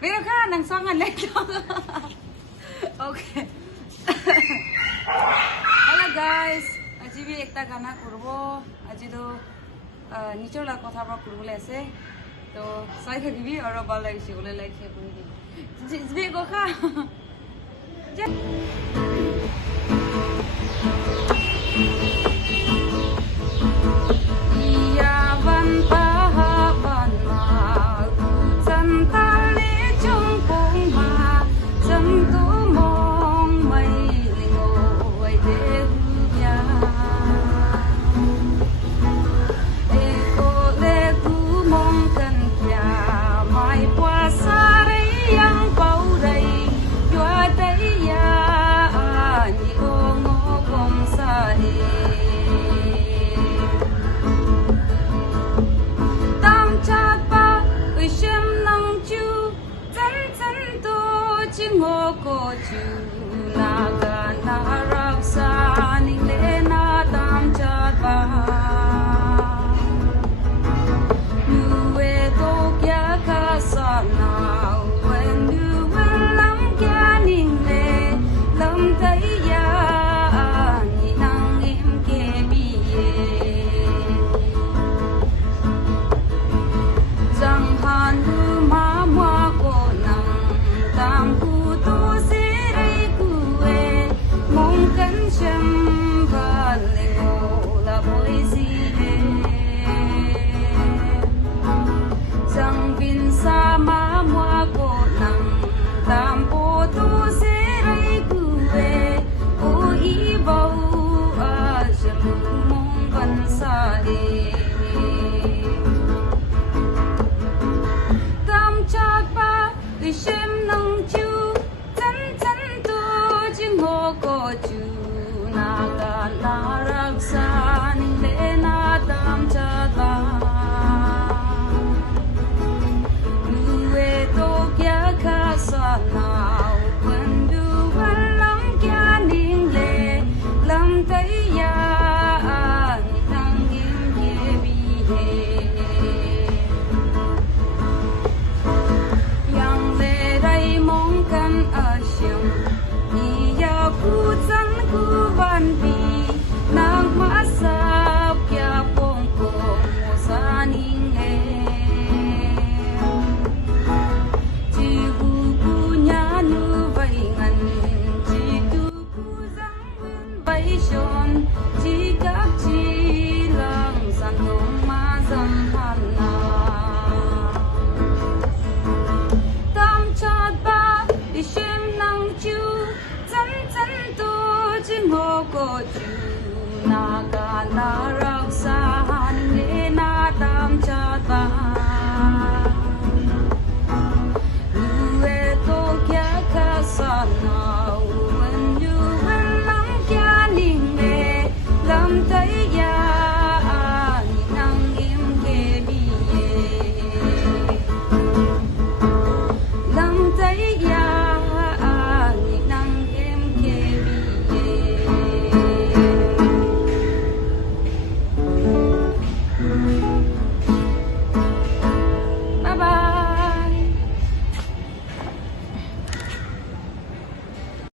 Pero ka nang sangan lang. Okay. Hello guys. Aji bhi ekta gana korbo. Aji to nichor la kotha ba korbo le ase. To sai khe dibi aro bal lai shi bole like khe kuni dibi. Jisbe go kha. Ko chu na ga na raksa